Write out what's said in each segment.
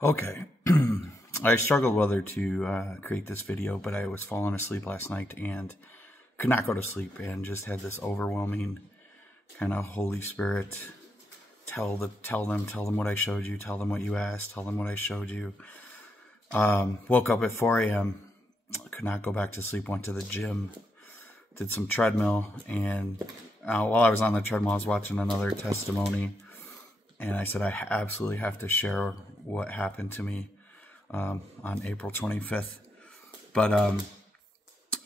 Okay. I struggled whether to create this video, but I was falling asleep last night and could not go to sleep and just had this overwhelming kind of Holy Spirit tell them what I showed you, tell them what you asked, tell them what I showed you. Woke up at 4 a.m., could not go back to sleep, went to the gym, did some treadmill, and while I was on the treadmill, I was watching another testimony, and I said I absolutely have to share what happened to me on April 25th. But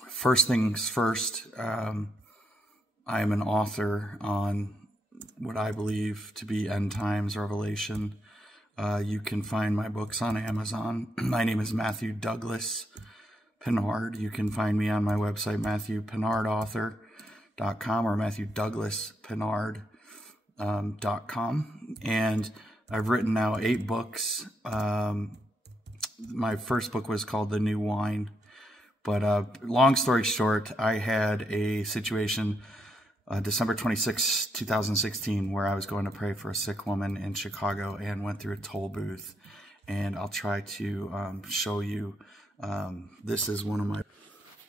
first things first, I am an author on what I believe to be end times revelation. You can find my books on Amazon. My name is Matthew Douglas Pinard. You can find me on my website, MatthewPinardAuthor.com or MatthewDouglasPinard.com. And I've written now 8 books. My first book was called The New Wine. But long story short, I had a situation December 26, 2016, where I was going to pray for a sick woman in Chicago and went through a toll booth. And I'll try to show you. This is one of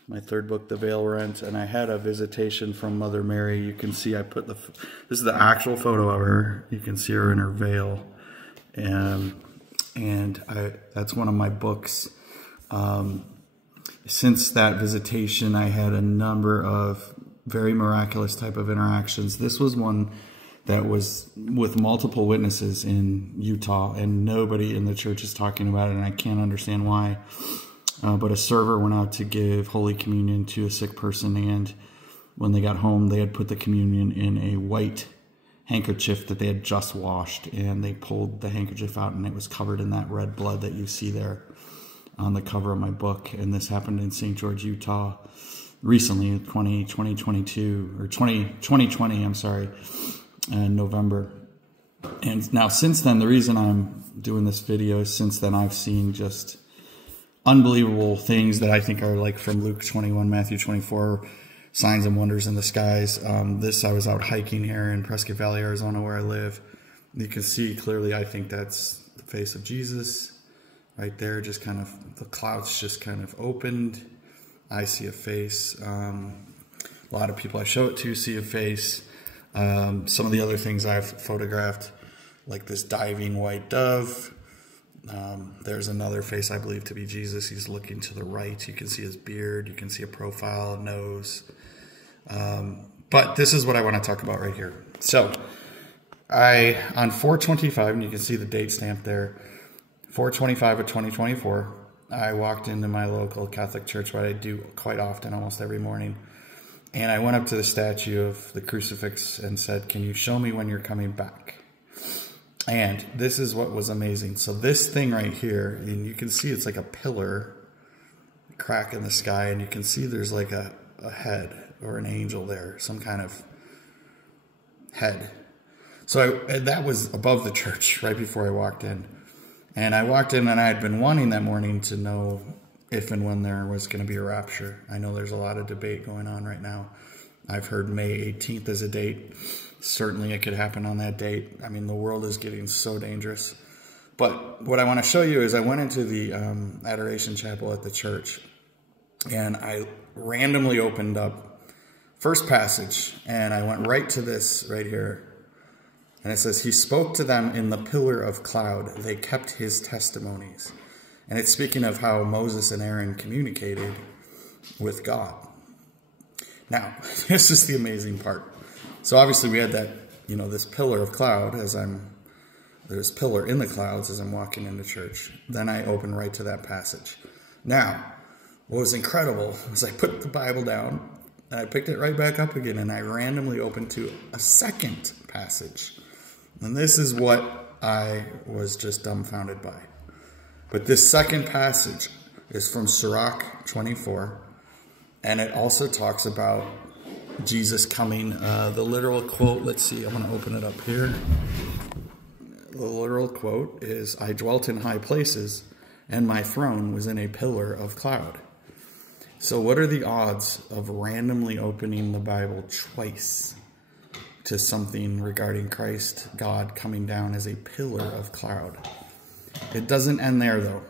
my third book, The Veil Rent, and I had a visitation from Mother Mary. You can see I put this is the actual photo of her. You can see her in her veil, and that's one of my books. Since that visitation, I had a number of very miraculous type of interactions. This was one that was with multiple witnesses in Utah, and nobody in the church is talking about it, and I can't understand why. But a server went out to give Holy Communion to a sick person, and when they got home, they had put the communion in a white handkerchief that they had just washed, and they pulled the handkerchief out, and it was covered in that red blood that you see there on the cover of my book. And this happened in St. George, Utah, recently, 2020, I'm sorry, in November. And now since then, the reason I'm doing this video is since then I've seen just unbelievable things that I think are like from Luke 21, Matthew 24, signs and wonders in the skies. I was out hiking here in Prescott Valley, Arizona, where I live. You can see clearly, I think that's the face of Jesus right there. Just kind of, the clouds just kind of opened. I see a face. A lot of people I show it to see a face. Some of the other things I've photographed, like this diving white dove. There's another face I believe to be Jesus. He's looking to the right. You can see his beard. You can see a profile, a nose. But this is what I want to talk about right here. So on 4/25, and you can see the date stamp there, 4/25 of 2024, I walked into my local Catholic church, what I do quite often, almost every morning. And I went up to the statue of the crucifix and said, "Can you show me when you're coming back?" And this is what was amazing. So this thing right here, and you can see it's like a pillar crack in the sky, and you can see there's like a head or an angel there, some kind of head. So that was above the church right before I walked in. And I walked in, and I had been wanting that morning to know if and when there was going to be a rapture. I know there's a lot of debate going on right now. I've heard May 18th as a date. Certainly it could happen on that date. I mean, the world is getting so dangerous. But what I want to show you is I went into the Adoration Chapel at the church, and I randomly opened up first passage, and I went right to this right here. And it says, "He spoke to them in the pillar of cloud. They kept his testimonies." And it's speaking of how Moses and Aaron communicated with God. Now, this is the amazing part. So obviously we had that, this pillar of cloud there's pillar in the clouds as I'm walking into church. Then I open right to that passage. Now, what was incredible was I put the Bible down, and I picked it right back up again, and I randomly opened to a second passage. And this is what I was just dumbfounded by. But this second passage is from Sirach 24, and it also talks about Jesus coming. The literal quote, let's see, I'm going to open it up here. The literal quote is, "I dwelt in high places, and my throne was in a pillar of cloud." So what are the odds of randomly opening the Bible twice to something regarding Christ, God, coming down as a pillar of cloud? It doesn't end there, though.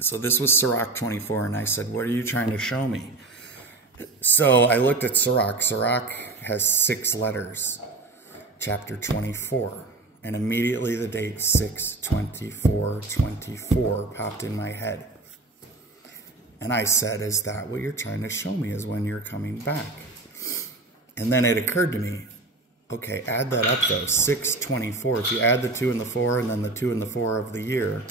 So this was Sirach 24, and I said, what are you trying to show me? So I looked at Sirach. Sirach has 6 letters, chapter 24. And immediately the date 6/24/24 popped in my head. And I said, is that what you're trying to show me, is when you're coming back? And then it occurred to me, okay, add that up though, 6/24. If you add the 2 and the 4 and then the 2 and the 4 of the year,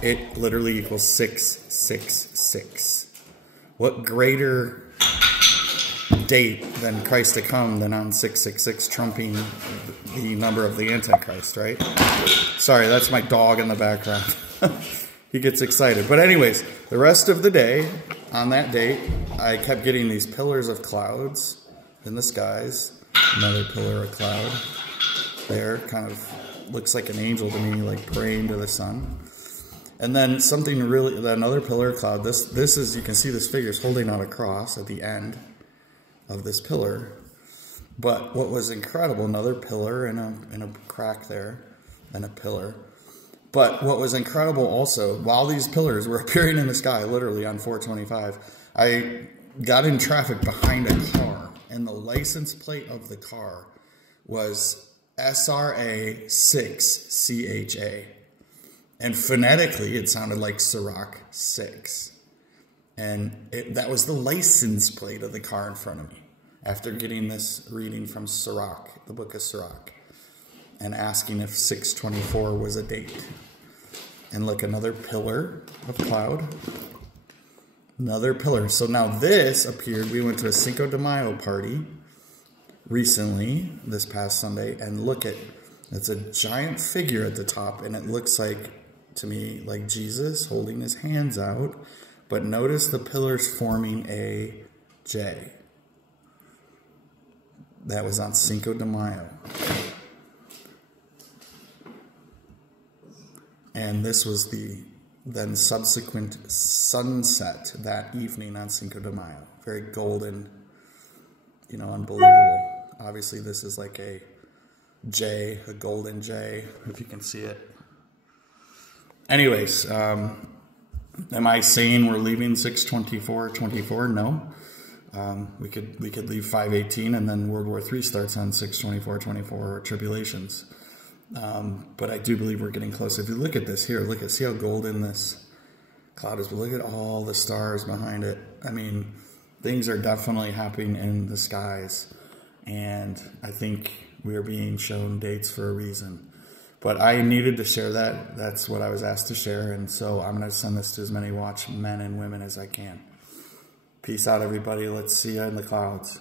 it literally equals 666. What greater date than Christ to come than on 666, trumping the number of the Antichrist, right? Sorry, that's my dog in the background. He gets excited. But anyways, the rest of the day, on that date, I kept getting these pillars of clouds in the skies. Another pillar of cloud there, kind of looks like an angel to me, like praying to the sun. And then something really, another pillar of cloud. This is, you can see this figure is holding out a cross at the end of this pillar. But what was incredible, another pillar and a crack there, and a pillar. But what was incredible also, while these pillars were appearing in the sky, literally on 4/25, I got in traffic behind a car, and the license plate of the car was SRA 6CHA. And phonetically, it sounded like Sirach 6. And that was the license plate of the car in front of me, after getting this reading from Sirach, the book of Sirach, and asking if 6/24 was a date. And look, another pillar of cloud. Another pillar. So now this appeared, we went to a Cinco de Mayo party recently, this past Sunday, and look at, it's a giant figure at the top, and it looks like, to me, like Jesus holding his hands out. But notice the pillars forming a J. That was on Cinco de Mayo. And this was the then subsequent sunset that evening on Cinco de Mayo. Very golden, you know, unbelievable. Obviously this is like a J, a golden J, if you can see it. Anyways, am I saying we're leaving 6/24/24? No. We could leave 5/18, and then World War III starts on 6/24/24, tribulations. But I do believe we're getting close. If you look at this here, see how golden this cloud is. But look at all the stars behind it. I mean, things are definitely happening in the skies, and I think we are being shown dates for a reason. But I needed to share that. That's what I was asked to share, and so I'm going to send this to as many watch men and women as I can. Peace out, everybody. Let's see you in the clouds.